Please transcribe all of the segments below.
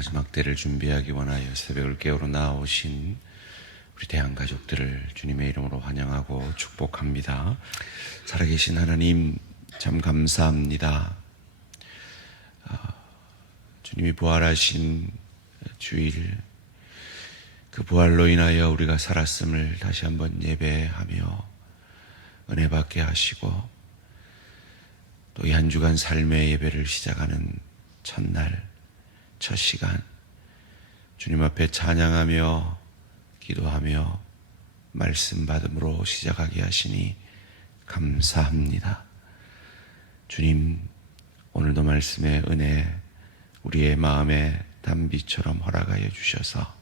마지막 때를 준비하기 원하여 새벽을 깨우러 나오신 우리 대한가족들을 주님의 이름으로 환영하고 축복합니다. 살아계신 하나님 참 감사합니다. 주님이 부활하신 주일, 그 부활로 인하여 우리가 살았음을 다시 한번 예배하며 은혜 받게 하시고, 또 이 한 주간 삶의 예배를 시작하는 첫날, 첫 시간 주님 앞에 찬양하며 기도하며 말씀 받음으로 시작하게 하시니 감사합니다. 주님, 오늘도 말씀의 은혜 우리의 마음에 단비처럼 허락하여 주셔서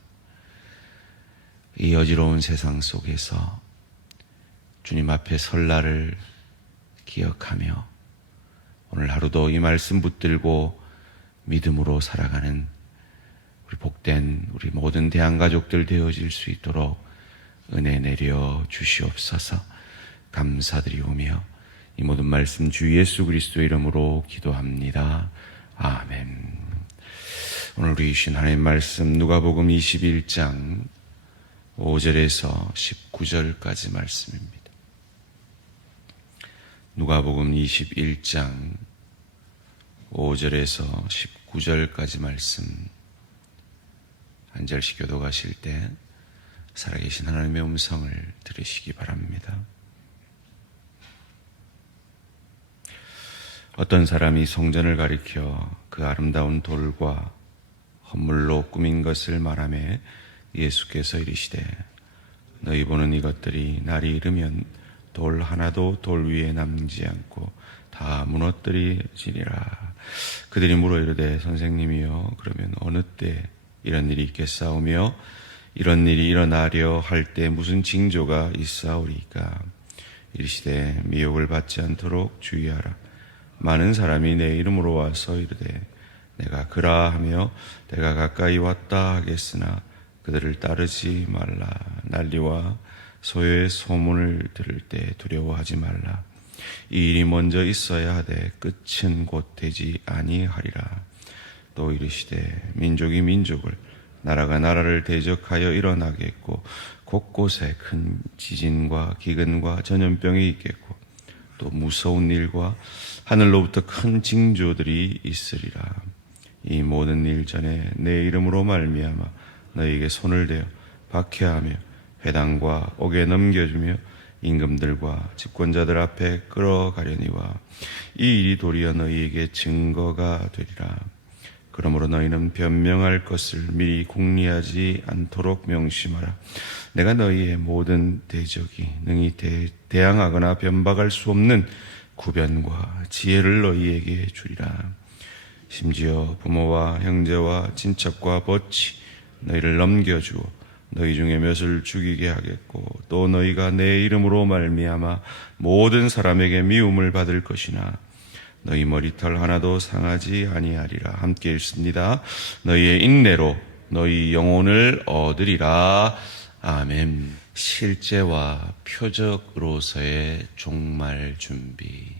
이 어지러운 세상 속에서 주님 앞에 설 날을 기억하며 오늘 하루도 이 말씀 붙들고 믿음으로 살아가는 우리 복된 우리 모든 대한가족들 되어질 수 있도록 은혜 내려 주시옵소서. 감사드리오며 이 모든 말씀 주 예수 그리스도 이름으로 기도합니다. 아멘. 오늘 우리 주신 하나님 말씀 누가복음 21장 5절에서 19절까지 말씀입니다. 누가복음 21장 5절에서 19절까지 말씀, 한 절씩 교독하실 때 살아계신 하나님의 음성을 들으시기 바랍니다. 어떤 사람이 성전을 가리켜 그 아름다운 돌과 헌물로 꾸민 것을 말하며 예수께서 이르시되 너희 보는 이것들이 날이 이르면 돌 하나도 돌 위에 남지 않고 다 무너뜨리지니라. 그들이 물어 이르되 선생님이여 그러면 어느 때 이런 일이 있겠사오며 이런 일이 일어나려 할 때 무슨 징조가 있사오리까? 이르시되 미혹을 받지 않도록 주의하라. 많은 사람이 내 이름으로 와서 이르되 내가 그라 하며 내가 가까이 왔다 하겠으나 그들을 따르지 말라. 난리와 소요의 소문을 들을 때 두려워하지 말라. 이 일이 먼저 있어야 하되 끝은 곧 되지 아니하리라. 또 이르시되 민족이 민족을 나라가 나라를 대적하여 일어나겠고 곳곳에 큰 지진과 기근과 전염병이 있겠고 또 무서운 일과 하늘로부터 큰 징조들이 있으리라. 이 모든 일 전에 내 이름으로 말미암아 너희에게 손을 대어 박해하며 회당과 옥에 넘겨주며 임금들과 집권자들 앞에 끌어가려니와 이 일이 도리어 너희에게 증거가 되리라. 그러므로 너희는 변명할 것을 미리 궁리하지 않도록 명심하라. 내가 너희의 모든 대적이 능히 대항하거나 변박할 수 없는 구변과 지혜를 너희에게 주리라. 심지어 부모와 형제와 친척과 벗이 너희를 넘겨주어 너희 중에 몇을 죽이게 하겠고 또 너희가 내 이름으로 말미암아 모든 사람에게 미움을 받을 것이나 너희 머리털 하나도 상하지 아니하리라. 함께 읽습니다. 너희의 인내로 너희 영혼을 얻으리라. 아멘. 실제와 표적으로서의 종말 준비.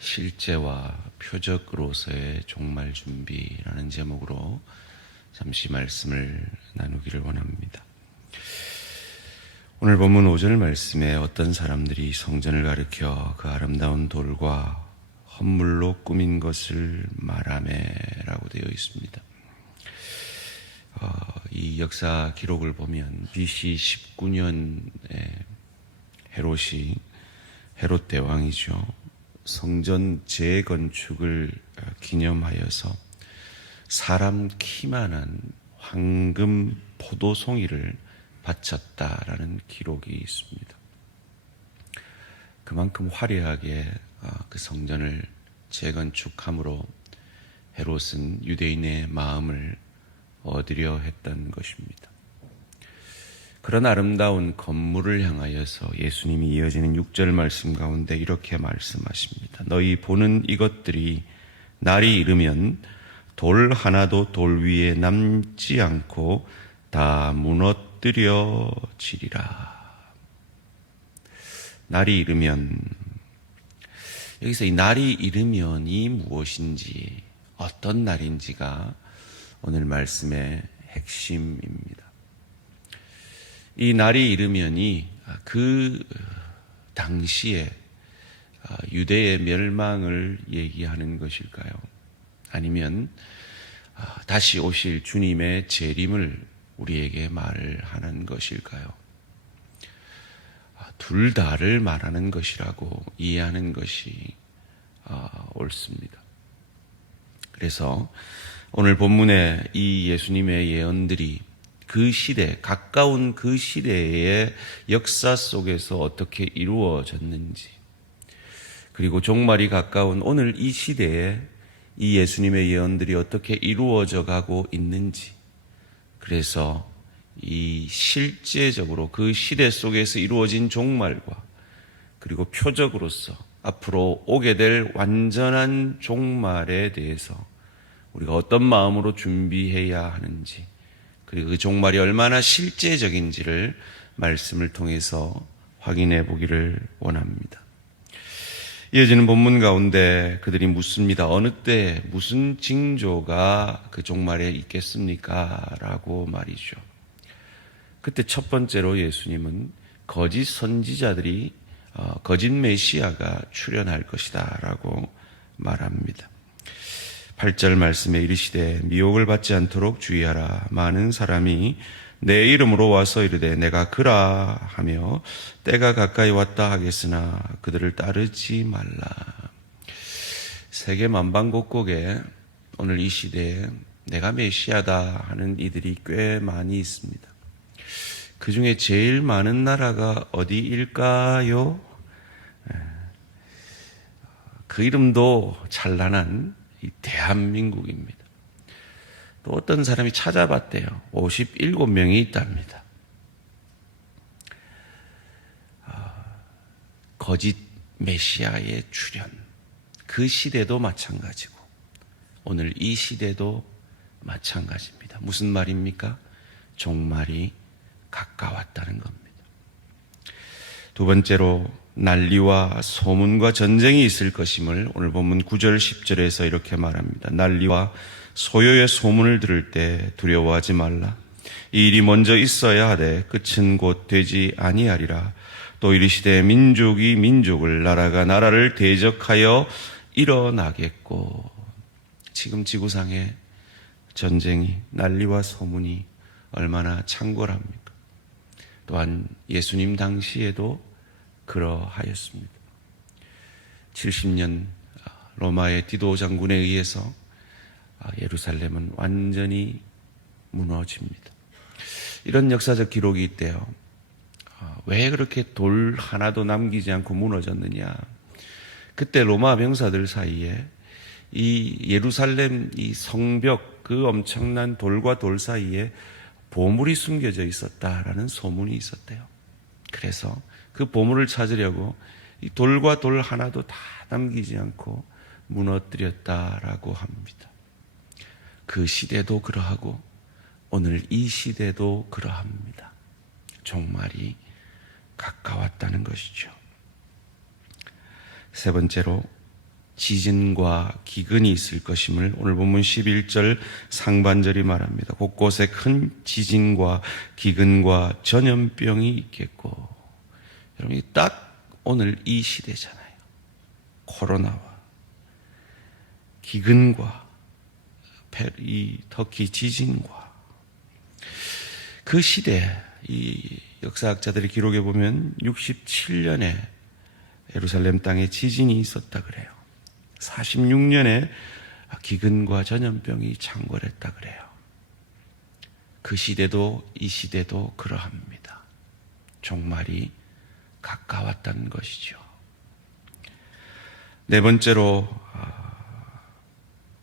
실제와 표적으로서의 종말 준비라는 제목으로 잠시 말씀을 나누기를 원합니다. 오늘 본문 5절 말씀에 어떤 사람들이 성전을 가리켜 그 아름다운 돌과 헌물로 꾸민 것을 말하매라고 되어 있습니다. 이 역사 기록을 보면 BC 19년에 헤롯 대왕이죠. 성전 재건축을 기념하여서 사람 키만한 황금 포도송이를 바쳤다라는 기록이 있습니다. 그만큼 화려하게 그 성전을 재건축함으로 헤롯은 유대인의 마음을 얻으려 했던 것입니다. 그런 아름다운 건물을 향하여서 예수님이 이어지는 6절 말씀 가운데 이렇게 말씀하십니다. 너희 보는 이것들이 날이 이르면 돌 하나도 돌 위에 남지 않고 다 무너뜨려지리라. 날이 이르면, 여기서 이 날이 이르면이 무엇인지, 어떤 날인지가 오늘 말씀의 핵심입니다. 이 날이 이르면이 그 당시에 유대의 멸망을 얘기하는 것일까요? 아니면 다시 오실 주님의 재림을 우리에게 말하는 것일까요? 둘 다를 말하는 것이라고 이해하는 것이 옳습니다. 그래서 오늘 본문에 이 예수님의 예언들이 그 시대, 가까운 그 시대의 역사 속에서 어떻게 이루어졌는지, 그리고 종말이 가까운 오늘 이 시대에 이 예수님의 예언들이 어떻게 이루어져 가고 있는지, 그래서 이 실제적으로 그 시대 속에서 이루어진 종말과 그리고 표적으로서 앞으로 오게 될 완전한 종말에 대해서 우리가 어떤 마음으로 준비해야 하는지, 그리고 그 종말이 얼마나 실제적인지를 말씀을 통해서 확인해 보기를 원합니다. 이어지는 본문 가운데 그들이 묻습니다. 어느 때 무슨 징조가 그 종말에 있겠습니까? 라고 말이죠. 그때 첫 번째로 예수님은 거짓 선지자들이 거짓 메시아가 출현할 것이다 라고 말합니다. 8절 말씀에 이르시되 미혹을 받지 않도록 주의하라. 많은 사람이 내 이름으로 와서 이르되 내가 그라 하며 때가 가까이 왔다 하겠으나 그들을 따르지 말라. 세계 만방곡곡에 오늘 이 시대에 내가 메시아다 하는 이들이 꽤 많이 있습니다. 그 중에 제일 많은 나라가 어디일까요? 그 이름도 찬란한 이 대한민국입니다. 또 어떤 사람이 찾아봤대요. 57명이 있답니다. 거짓 메시아의 출현. 그 시대도 마찬가지고 오늘 이 시대도 마찬가지입니다. 무슨 말입니까? 종말이 가까웠다는 겁니다. 두 번째로 난리와 소문과 전쟁이 있을 것임을 오늘 본문 9절 10절에서 이렇게 말합니다. 난리와 소요의 소문을 들을 때 두려워하지 말라. 이 일이 먼저 있어야 하되 끝은 곧 되지 아니하리라. 또 이르시되 민족이 민족을, 나라가 나라를 대적하여 일어나겠고. 지금 지구상의 전쟁이, 난리와 소문이 얼마나 창궐합니까? 또한 예수님 당시에도 그러하였습니다. 70년 로마의 디도 장군에 의해서 예루살렘은 완전히 무너집니다. 이런 역사적 기록이 있대요. 왜 그렇게 돌 하나도 남기지 않고 무너졌느냐? 그때 로마 병사들 사이에 이 예루살렘 이 성벽, 그 엄청난 돌과 돌 사이에 보물이 숨겨져 있었다라는 소문이 있었대요. 그래서 그 보물을 찾으려고 이 돌과 돌 하나도 다 남기지 않고 무너뜨렸다라고 합니다. 그 시대도 그러하고 오늘 이 시대도 그러합니다. 종말이 가까웠다는 것이죠. 세 번째로 지진과 기근이 있을 것임을 오늘 본문 11절 상반절이 말합니다. 곳곳에 큰 지진과 기근과 전염병이 있겠고. 여러분, 딱 오늘 이 시대잖아요. 코로나와 기근과 이 터키 지진과 그 시대, 이 역사학자들의 기록에 보면 67년에 예루살렘 땅에 지진이 있었다 그래요. 46년에 기근과 전염병이 창궐했다 그래요. 그 시대도 이 시대도 그러합니다. 종말이 가까웠다는 것이죠. 네 번째로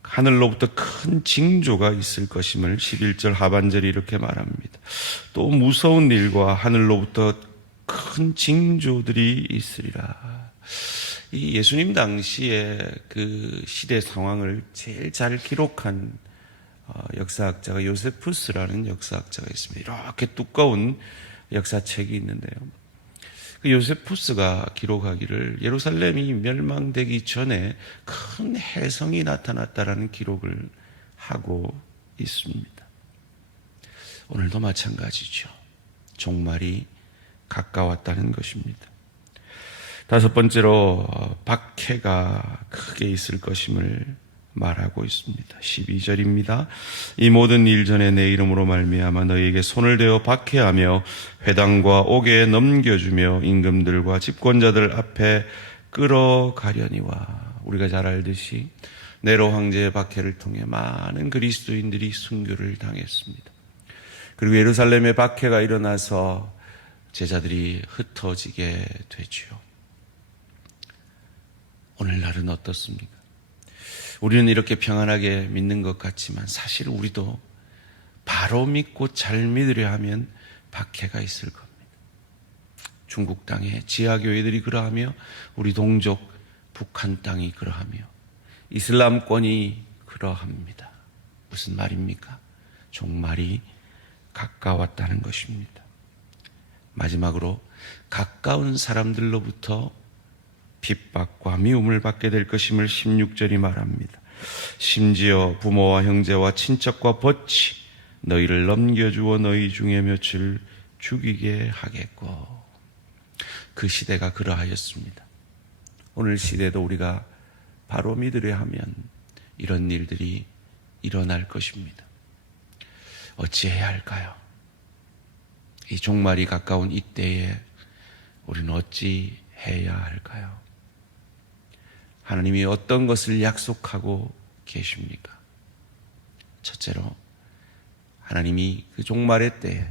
하늘로부터 큰 징조가 있을 것임을 11절 하반절이 이렇게 말합니다. 또 무서운 일과 하늘로부터 큰 징조들이 있으리라. 이 예수님 당시에 그 시대 상황을 제일 잘 기록한 역사학자가 요세푸스라는 역사학자가 있습니다. 이렇게 두꺼운 역사책이 있는데요. 그 요세푸스가 기록하기를 예루살렘이 멸망되기 전에 큰 혜성이 나타났다라는 기록을 하고 있습니다. 오늘도 마찬가지죠. 종말이 가까웠다는 것입니다. 다섯 번째로 박해가 크게 있을 것임을 말하고 있습니다. 12절입니다. 이 모든 일 전에 내 이름으로 말미암아 너희에게 손을 대어 박해하며 회당과 옥에 넘겨주며 임금들과 집권자들 앞에 끌어가려니와. 우리가 잘 알듯이 네로 황제의 박해를 통해 많은 그리스도인들이 순교를 당했습니다. 그리고 예루살렘에 박해가 일어나서 제자들이 흩어지게 되죠. 오늘날은 어떻습니까? 우리는 이렇게 평안하게 믿는 것 같지만 사실 우리도 바로 믿고 잘 믿으려 하면 박해가 있을 겁니다. 중국 땅에 지하교회들이 그러하며 우리 동족 북한 땅이 그러하며 이슬람권이 그러합니다. 무슨 말입니까? 종말이 가까웠다는 것입니다. 마지막으로 가까운 사람들로부터 핍박과 미움을 받게 될 것임을 16절이 말합니다. 심지어 부모와 형제와 친척과 벗이 너희를 넘겨주어 너희 중에 며칠 죽이게 하겠고. 그 시대가 그러하였습니다. 오늘 시대도 우리가 바로 믿으려 하면 이런 일들이 일어날 것입니다. 어찌해야 할까요? 이 종말이 가까운 이때에 우리는 어찌 해야 할까요? 하나님이 어떤 것을 약속하고 계십니까? 첫째로 하나님이 그 종말의 때에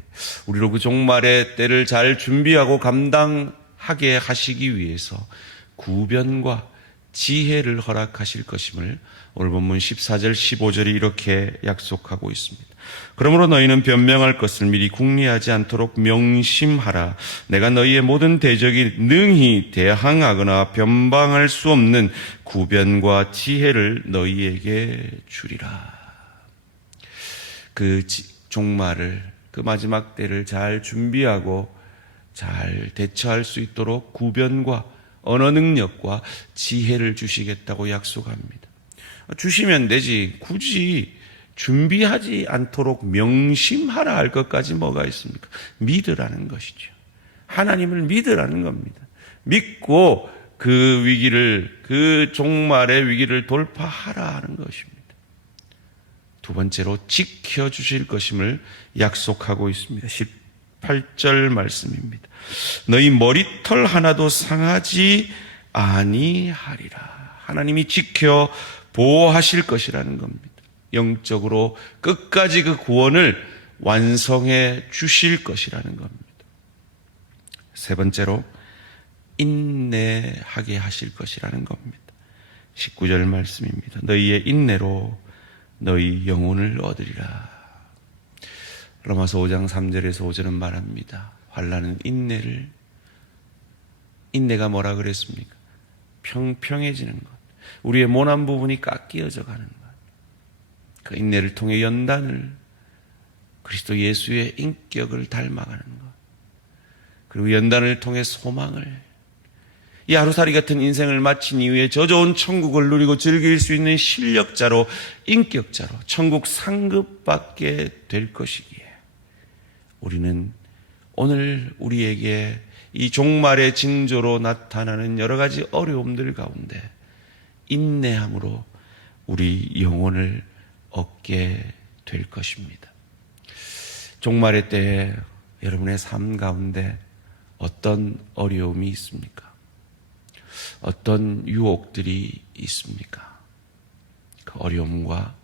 우리로 그 종말의 때를 잘 준비하고 감당하게 하시기 위해서 구변과 지혜를 허락하실 것임을 오늘 본문 14절 15절이 이렇게 약속하고 있습니다. 그러므로 너희는 변명할 것을 미리 궁리하지 않도록 명심하라. 내가 너희의 모든 대적이 능히 대항하거나 변방할 수 없는 구변과 지혜를 너희에게 주리라. 그 종말을, 그 마지막 때를 잘 준비하고 잘 대처할 수 있도록 구변과 언어 능력과 지혜를 주시겠다고 약속합니다. 주시면 되지 굳이 준비하지 않도록 명심하라 할 것까지 뭐가 있습니까? 믿으라는 것이죠. 하나님을 믿으라는 겁니다. 믿고 그 위기를, 그 종말의 위기를 돌파하라 하는 것입니다. 두 번째로 지켜주실 것임을 약속하고 있습니다. 18절 말씀입니다. 너희 머리털 하나도 상하지 아니하리라. 하나님이 지켜 보호하실 것이라는 겁니다. 영적으로 끝까지 그 구원을 완성해 주실 것이라는 겁니다. 세 번째로 인내하게 하실 것이라는 겁니다. 19절 말씀입니다. 너희의 인내로 너희 영혼을 얻으리라. 로마서 5장 3절에서 5절은 말합니다. 환난은 인내가 뭐라 그랬습니까? 평평해지는 것, 우리의 모난 부분이 깎이어져 가는 것, 그 인내를 통해 연단을, 그리스도 예수의 인격을 닮아가는 것, 그리고 연단을 통해 소망을, 이 하루살이 같은 인생을 마친 이후에 저 좋은 천국을 누리고 즐길 수 있는 실력자로, 인격자로 천국 상급받게 될 것이기에 우리는 오늘 우리에게 이 종말의 징조로 나타나는 여러 가지 어려움들 가운데 인내함으로 우리 영혼을 얻게 될 것입니다. 종말의 때에 여러분의 삶 가운데 어떤 어려움이 있습니까? 어떤 유혹들이 있습니까? 그 어려움과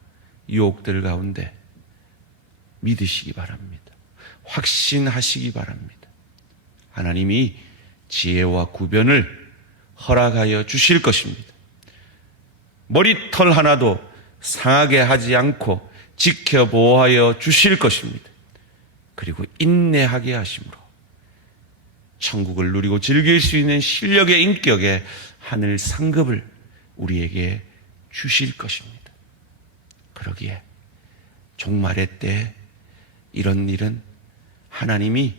유혹들 가운데 믿으시기 바랍니다. 확신하시기 바랍니다. 하나님이 지혜와 구변을 허락하여 주실 것입니다. 머리털 하나도 상하게 하지 않고 지켜 보호하여 주실 것입니다. 그리고 인내하게 하심으로 천국을 누리고 즐길 수 있는 실력의 인격의 하늘 상급을 우리에게 주실 것입니다. 그러기에 종말의 때 이런 일은 하나님이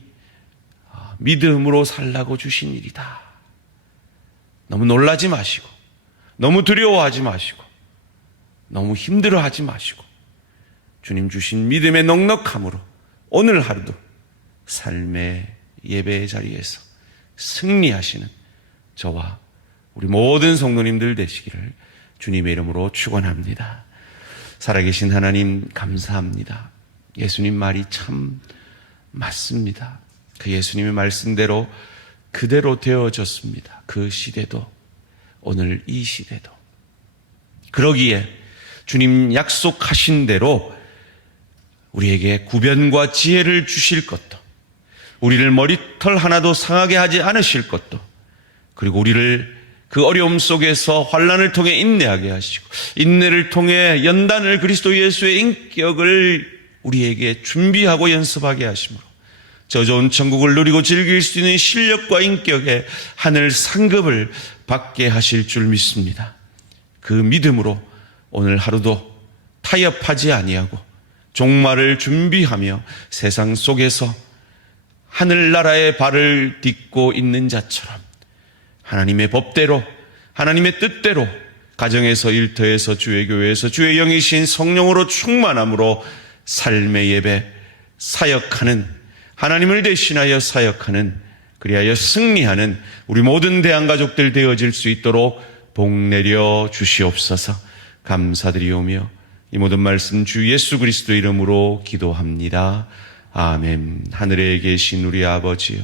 믿음으로 살라고 주신 일이다. 너무 놀라지 마시고, 너무 두려워하지 마시고, 너무 힘들어하지 마시고, 주님 주신 믿음의 넉넉함으로 오늘 하루도 삶의 예배의 자리에서 승리하시는 저와 우리 모든 성도님들 되시기를 주님의 이름으로 축원합니다. 살아계신 하나님 감사합니다. 예수님 말이 참 맞습니다. 그 예수님의 말씀대로 그대로 되어졌습니다. 그 시대도 오늘 이 시대도. 그러기에 주님 약속하신 대로 우리에게 구변과 지혜를 주실 것도, 우리를 머리털 하나도 상하게 하지 않으실 것도, 그리고 우리를 그 어려움 속에서 환난을 통해 인내하게 하시고 인내를 통해 연단을 그리스도 예수의 인격을 우리에게 준비하고 연습하게 하심으로 저 좋은 천국을 누리고 즐길 수 있는 실력과 인격의 하늘 상급을 받게 하실 줄 믿습니다. 그 믿음으로 오늘 하루도 타협하지 아니하고 종말을 준비하며 세상 속에서 하늘나라의 발을 딛고 있는 자처럼 하나님의 법대로, 하나님의 뜻대로 가정에서, 일터에서, 주의 교회에서 주의 영이신 성령으로 충만함으로 삶의 예배 사역하는, 하나님을 대신하여 사역하는, 그리하여 승리하는 우리 모든 대한가족들 되어질 수 있도록 복 내려 주시옵소서. 감사드리오며 이 모든 말씀 주 예수 그리스도 이름으로 기도합니다. 아멘. 하늘에 계신 우리 아버지여,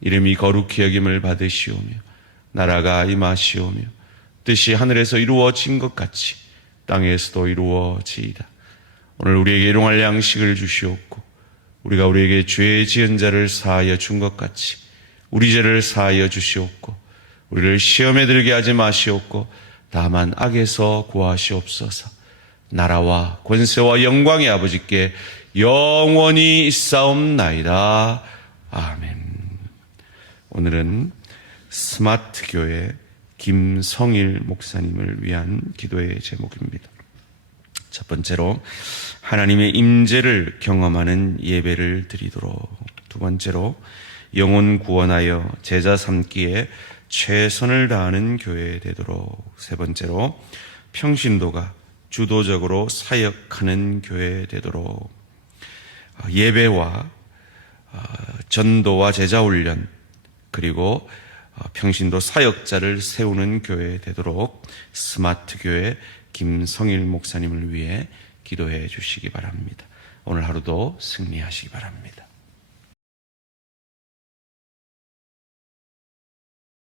이름이 거룩히 여김을 받으시오며 나라가 임하시오며 뜻이 하늘에서 이루어진 것 같이 땅에서도 이루어지이다. 오늘 우리에게 일용할 양식을 주시옵고 우리가 우리에게 죄 지은 자를 사하여 준 것 같이 우리 죄를 사하여 주시옵고 우리를 시험에 들게 하지 마시옵고 다만 악에서 구하시옵소서. 나라와 권세와 영광의 아버지께 영원히 있사옵나이다. 아멘. 오늘은 스마트 교회 김성일 목사님을 위한 기도의 제목입니다. 첫 번째로 하나님의 임재를 경험하는 예배를 드리도록, 두 번째로 영혼 구원하여 제자 삼기에 최선을 다하는 교회 되도록, 세 번째로 평신도가 주도적으로 사역하는 교회 되도록, 예배와 전도와 제자훈련 그리고 평신도 사역자를 세우는 교회 되도록 스마트 교회 김성일 목사님을 위해 기도해 주시기 바랍니다. 오늘 하루도 승리하시기 바랍니다.